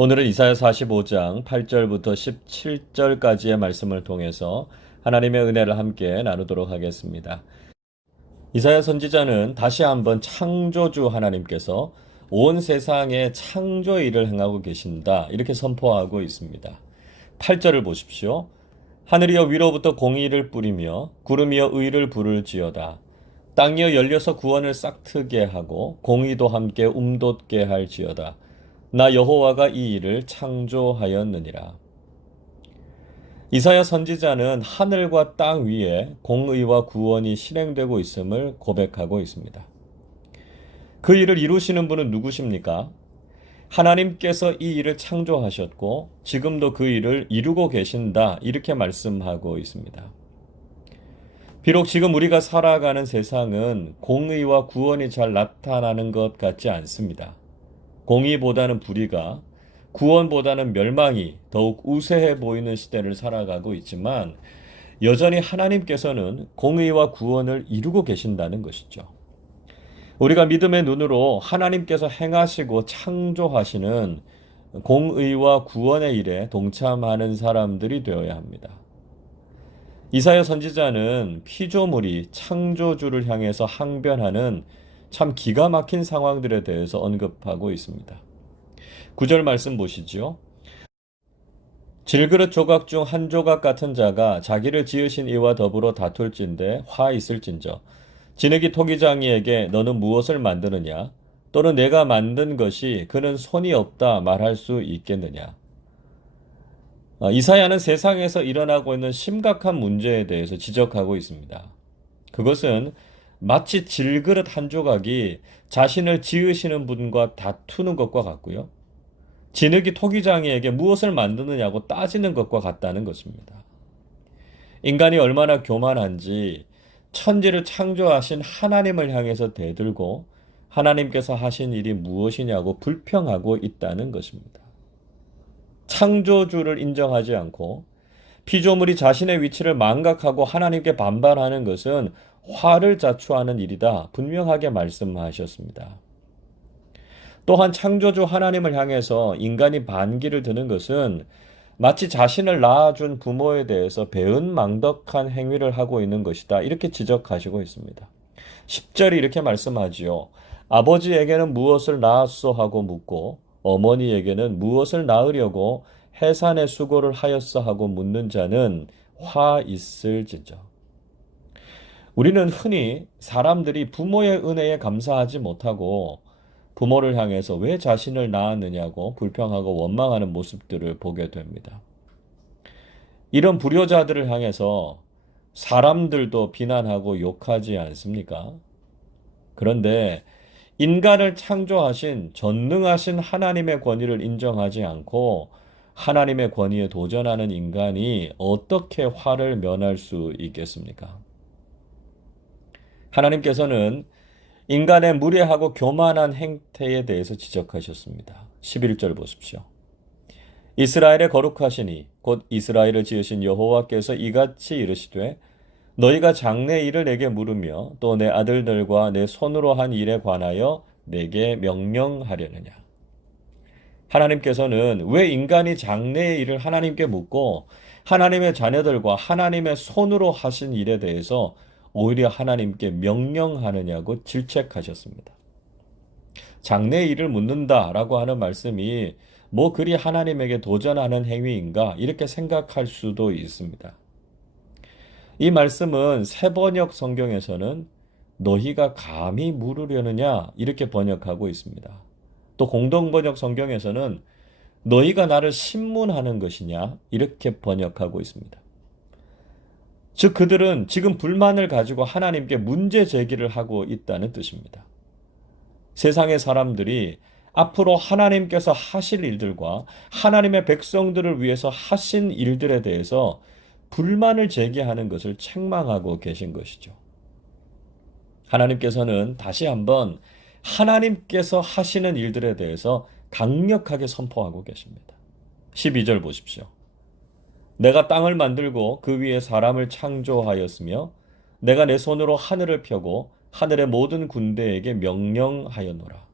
오늘은 이사야 45장 8절부터 17절까지의 말씀을 통해서 하나님의 은혜를 함께 나누도록 하겠습니다. 이사야 선지자는 다시 한번 창조주 하나님께서 온 세상에 창조 일을 행하고 계신다, 이렇게 선포하고 있습니다. 8절을 보십시오. 하늘이여 위로부터 공의를 뿌리며 구름이여 의를 부를지어다. 땅이여 열려서 구원을 싹트게 하고 공의도 함께 움돋게 할지어다. 나 여호와가 이 일을 창조하였느니라. 이사야 선지자는 하늘과 땅 위에 공의와 구원이 실행되고 있음을 고백하고 있습니다. 그 일을 이루시는 분은 누구십니까? 하나님께서 이 일을 창조하셨고 지금도 그 일을 이루고 계신다, 이렇게 말씀하고 있습니다. 비록 지금 우리가 살아가는 세상은 공의와 구원이 잘 나타나는 것 같지 않습니다. 공의보다는 불의가, 구원보다는 멸망이 더욱 우세해 보이는 시대를 살아가고 있지만 여전히 하나님께서는 공의와 구원을 이루고 계신다는 것이죠. 우리가 믿음의 눈으로 하나님께서 행하시고 창조하시는 공의와 구원의 일에 동참하는 사람들이 되어야 합니다. 이사야 선지자는 피조물이 창조주를 향해서 항변하는 참 기가 막힌 상황들에 대해서 언급하고 있습니다. 9절 말씀 보시죠. 질그릇 조각 중 한 조각 같은 자가 자기를 지으신 이와 더불어 다툴진대 화 있을진저. 진흙이 토기장이에게 너는 무엇을 만드느냐? 또는 내가 만든 것이 그는 손이 없다 말할 수 있겠느냐? 이사야는 세상에서 일어나고 있는 심각한 문제에 대해서 지적하고 있습니다. 그것은 마치 질그릇 한 조각이 자신을 지으시는 분과 다투는 것과 같고요. 진흙이 토기장이에게 무엇을 만드느냐고 따지는 것과 같다는 것입니다. 인간이 얼마나 교만한지 천지를 창조하신 하나님을 향해서 대들고 하나님께서 하신 일이 무엇이냐고 불평하고 있다는 것입니다. 창조주를 인정하지 않고 피조물이 자신의 위치를 망각하고 하나님께 반발하는 것은 화를 자초하는 일이다, 분명하게 말씀하셨습니다. 또한 창조주 하나님을 향해서 인간이 반기를 드는 것은 마치 자신을 낳아준 부모에 대해서 배은망덕한 행위를 하고 있는 것이다, 이렇게 지적하시고 있습니다. 10절이 이렇게 말씀하지요. 아버지에게는 무엇을 낳았소 하고 묻고 어머니에게는 무엇을 낳으려고 해산의 수고를 하였어 하고 묻는 자는 화 있을지죠. 우리는 흔히 사람들이 부모의 은혜에 감사하지 못하고 부모를 향해서 왜 자신을 낳았느냐고 불평하고 원망하는 모습들을 보게 됩니다. 이런 불효자들을 향해서 사람들도 비난하고 욕하지 않습니까? 그런데 인간을 창조하신 전능하신 하나님의 권위를 인정하지 않고 하나님의 권위에 도전하는 인간이 어떻게 화를 면할 수 있겠습니까? 하나님께서는 인간의 무례하고 교만한 행태에 대해서 지적하셨습니다. 11절 보십시오. 이스라엘의 거룩하시니 곧 이스라엘을 지으신 여호와께서 이같이 이르시되 너희가 장래 일을 내게 물으며 또 내 아들들과 내 손으로 한 일에 관하여 내게 명령하려느냐. 하나님께서는 왜 인간이 장래의 일을 하나님께 묻고 하나님의 자녀들과 하나님의 손으로 하신 일에 대해서 오히려 하나님께 명령하느냐고 질책하셨습니다. 장래의 일을 묻는다라고 하는 말씀이 뭐 그리 하나님에게 도전하는 행위인가, 이렇게 생각할 수도 있습니다. 이 말씀은 새번역 성경에서는 너희가 감히 물으려느냐, 이렇게 번역하고 있습니다. 또 공동번역 성경에서는 너희가 나를 신문하는 것이냐, 이렇게 번역하고 있습니다. 즉 그들은 지금 불만을 가지고 하나님께 문제 제기를 하고 있다는 뜻입니다. 세상의 사람들이 앞으로 하나님께서 하실 일들과 하나님의 백성들을 위해서 하신 일들에 대해서 불만을 제기하는 것을 책망하고 계신 것이죠. 하나님께서는 다시 한번 하나님께서 하시는 일들에 대해서 강력하게 선포하고 계십니다. 12절 보십시오. 내가 땅을 만들고 그 위에 사람을 창조하였으며 내가 내 손으로 하늘을 펴고 하늘의 모든 군대에게 명령하였노라.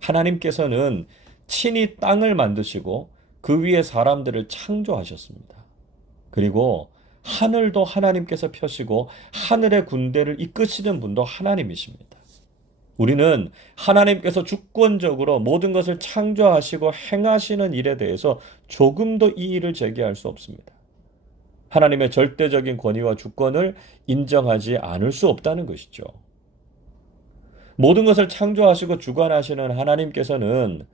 하나님께서는 친히 땅을 만드시고 그 위에 사람들을 창조하셨습니다. 그리고 하늘도 하나님께서 펴시고 하늘의 군대를 이끄시는 분도 하나님이십니다. 우리는 하나님께서 주권적으로 모든 것을 창조하시고 행하시는 일에 대해서 조금도 이의를 제기할 수 없습니다. 하나님의 절대적인 권위와 주권을 인정하지 않을 수 없다는 것이죠. 모든 것을 창조하시고 주관하시는 하나님께서는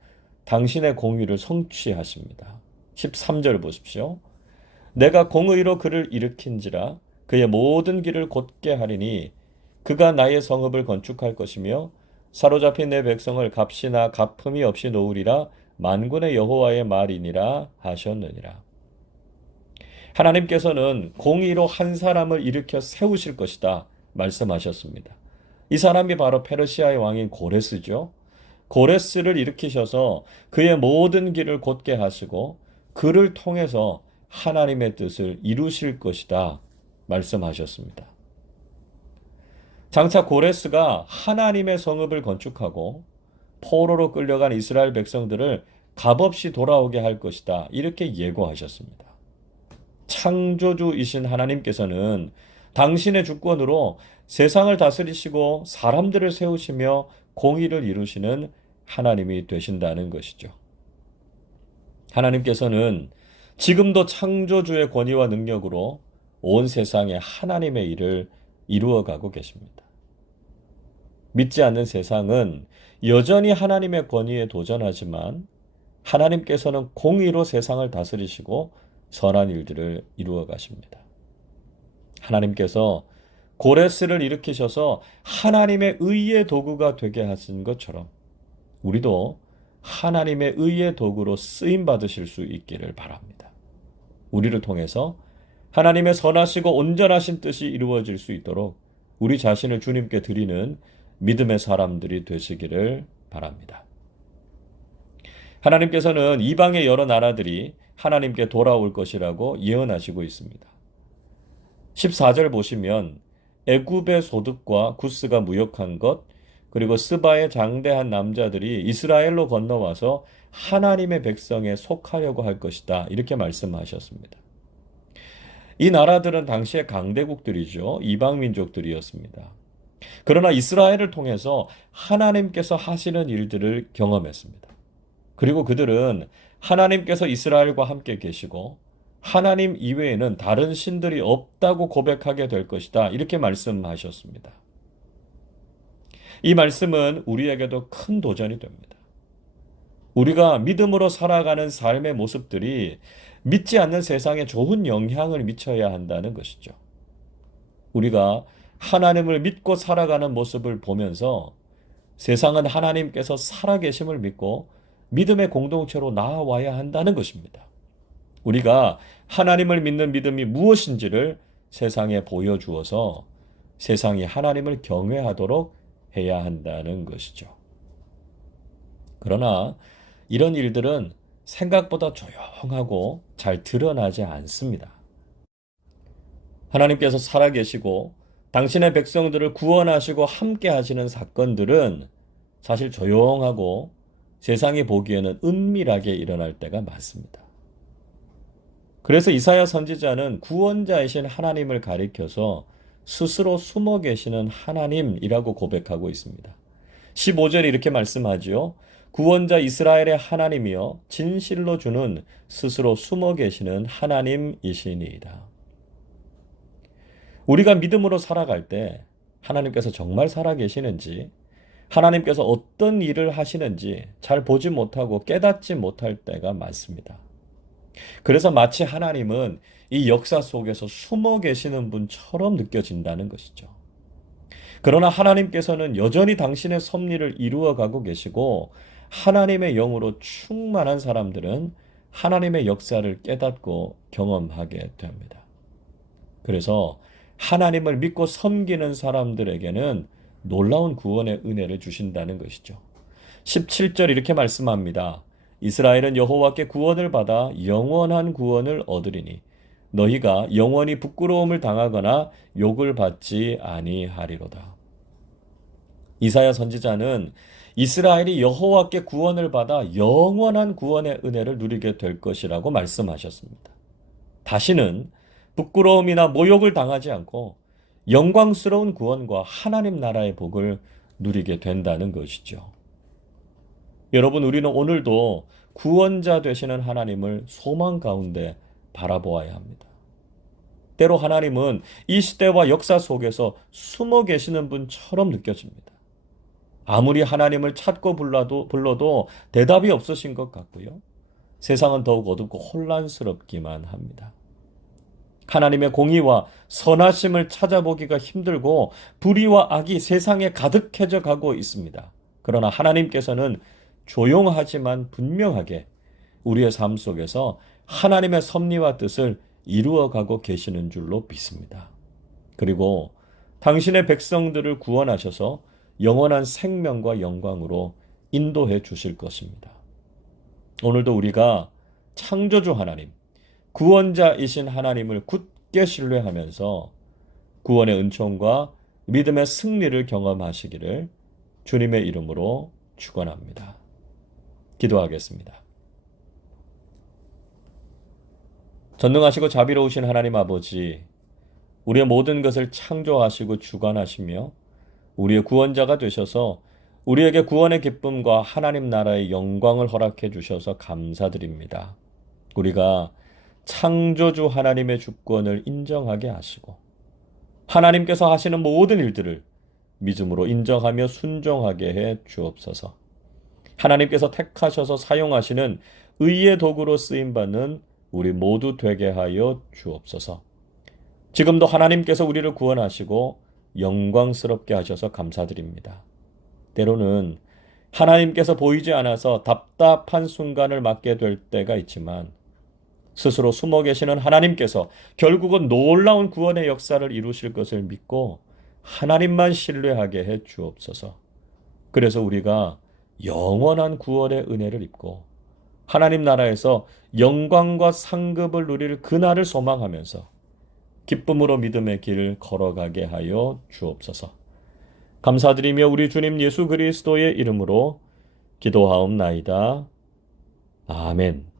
당신의 공의를 성취하십니다. 13절 보십시오. 내가 공의로 그를 일으킨지라 그의 모든 길을 곧게 하리니 그가 나의 성읍을 건축할 것이며 사로잡힌 내 백성을 값이나 갚음이 없이 놓으리라 만군의 여호와의 말이니라 하셨느니라. 하나님께서는 공의로 한 사람을 일으켜 세우실 것이다 말씀하셨습니다. 이 사람이 바로 페르시아의 왕인 고레스죠. 고레스를 일으키셔서 그의 모든 길을 곧게 하시고 그를 통해서 하나님의 뜻을 이루실 것이다 말씀하셨습니다. 장차 고레스가 하나님의 성읍을 건축하고 포로로 끌려간 이스라엘 백성들을 값없이 돌아오게 할 것이다 이렇게 예고하셨습니다. 창조주이신 하나님께서는 당신의 주권으로 세상을 다스리시고 사람들을 세우시며 공의를 이루시는 하나님이 되신다는 것이죠. 하나님께서는 지금도 창조주의 권위와 능력으로 온 세상에 하나님의 일을 이루어가고 계십니다. 믿지 않는 세상은 여전히 하나님의 권위에 도전하지만 하나님께서는 공의로 세상을 다스리시고 선한 일들을 이루어 가십니다. 하나님께서 고레스를 일으키셔서 하나님의 의의 도구가 되게 하신 것처럼 우리도 하나님의 의의 도구로 쓰임 받으실 수 있기를 바랍니다. 우리를 통해서 하나님의 선하시고 온전하신 뜻이 이루어질 수 있도록 우리 자신을 주님께 드리는 믿음의 사람들이 되시기를 바랍니다. 하나님께서는 이방의 여러 나라들이 하나님께 돌아올 것이라고 예언하시고 있습니다. 14절 보시면 애굽의 소득과 구스가 무역한 것 그리고 스바의 장대한 남자들이 이스라엘로 건너와서 하나님의 백성에 속하려고 할 것이다 이렇게 말씀하셨습니다. 이 나라들은 당시의 강대국들이죠. 이방 민족들이었습니다. 그러나 이스라엘을 통해서 하나님께서 하시는 일들을 경험했습니다. 그리고 그들은 하나님께서 이스라엘과 함께 계시고 하나님 이외에는 다른 신들이 없다고 고백하게 될 것이다 이렇게 말씀하셨습니다. 이 말씀은 우리에게도 큰 도전이 됩니다. 우리가 믿음으로 살아가는 삶의 모습들이 믿지 않는 세상에 좋은 영향을 미쳐야 한다는 것이죠. 우리가 하나님을 믿고 살아가는 모습을 보면서 세상은 하나님께서 살아계심을 믿고 믿음의 공동체로 나아와야 한다는 것입니다. 우리가 하나님을 믿는 믿음이 무엇인지를 세상에 보여주어서 세상이 하나님을 경외하도록 해야 한다는 것이죠. 그러나 이런 일들은 생각보다 조용하고 잘 드러나지 않습니다. 하나님께서 살아계시고 당신의 백성들을 구원하시고 함께 하시는 사건들은 사실 조용하고 세상이 보기에는 은밀하게 일어날 때가 많습니다. 그래서 이사야 선지자는 구원자이신 하나님을 가리켜서 스스로 숨어 계시는 하나님이라고 고백하고 있습니다. 15절에 이렇게 말씀하지요. 구원자 이스라엘의 하나님이여 진실로 주는 스스로 숨어 계시는 하나님이시니이다. 우리가 믿음으로 살아갈 때 하나님께서 정말 살아계시는지 하나님께서 어떤 일을 하시는지 잘 보지 못하고 깨닫지 못할 때가 많습니다. 그래서 마치 하나님은 이 역사 속에서 숨어 계시는 분처럼 느껴진다는 것이죠. 그러나 하나님께서는 여전히 당신의 섭리를 이루어가고 계시고 하나님의 영으로 충만한 사람들은 하나님의 역사를 깨닫고 경험하게 됩니다. 그래서 하나님을 믿고 섬기는 사람들에게는 놀라운 구원의 은혜를 주신다는 것이죠. 17절 이렇게 말씀합니다. 이스라엘은 여호와께 구원을 받아 영원한 구원을 얻으리니 너희가 영원히 부끄러움을 당하거나 욕을 받지 아니하리로다. 이사야 선지자는 이스라엘이 여호와께 구원을 받아 영원한 구원의 은혜를 누리게 될 것이라고 말씀하셨습니다. 다시는 부끄러움이나 모욕을 당하지 않고 영광스러운 구원과 하나님 나라의 복을 누리게 된다는 것이죠. 여러분, 우리는 오늘도 구원자 되시는 하나님을 소망 가운데 바라보아야 합니다. 때로 하나님은 이 시대와 역사 속에서 숨어 계시는 분처럼 느껴집니다. 아무리 하나님을 찾고 불러도 대답이 없으신 것 같고요. 세상은 더욱 어둡고 혼란스럽기만 합니다. 하나님의 공의와 선하심을 찾아보기가 힘들고 불의와 악이 세상에 가득해져 가고 있습니다. 그러나 하나님께서는 조용하지만 분명하게 우리의 삶 속에서 하나님의 섭리와 뜻을 이루어가고 계시는 줄로 믿습니다. 그리고 당신의 백성들을 구원하셔서 영원한 생명과 영광으로 인도해 주실 것입니다. 오늘도 우리가 창조주 하나님, 구원자이신 하나님을 굳게 신뢰하면서 구원의 은총과 믿음의 승리를 경험하시기를 주님의 이름으로 축원합니다. 기도하겠습니다. 전능하시고 자비로우신 하나님 아버지, 우리의 모든 것을 창조하시고 주관하시며 우리의 구원자가 되셔서 우리에게 구원의 기쁨과 하나님 나라의 영광을 허락해 주셔서 감사드립니다. 우리가 창조주 하나님의 주권을 인정하게 하시고 하나님께서 하시는 모든 일들을 믿음으로 인정하며 순종하게 해 주옵소서. 하나님께서 택하셔서 사용하시는 의의 도구로 쓰임받는 우리 모두 되게 하여 주옵소서. 지금도 하나님께서 우리를 구원하시고 영광스럽게 하셔서 감사드립니다. 때로는 하나님께서 보이지 않아서 답답한 순간을 맞게 될 때가 있지만 스스로 숨어 계시는 하나님께서 결국은 놀라운 구원의 역사를 이루실 것을 믿고 하나님만 신뢰하게 해 주옵소서. 그래서 우리가 영원한 구원의 은혜를 입고 하나님 나라에서 영광과 상급을 누릴 그날을 소망하면서 기쁨으로 믿음의 길을 걸어가게 하여 주옵소서. 감사드리며 우리 주님 예수 그리스도의 이름으로 기도하옵나이다. 아멘.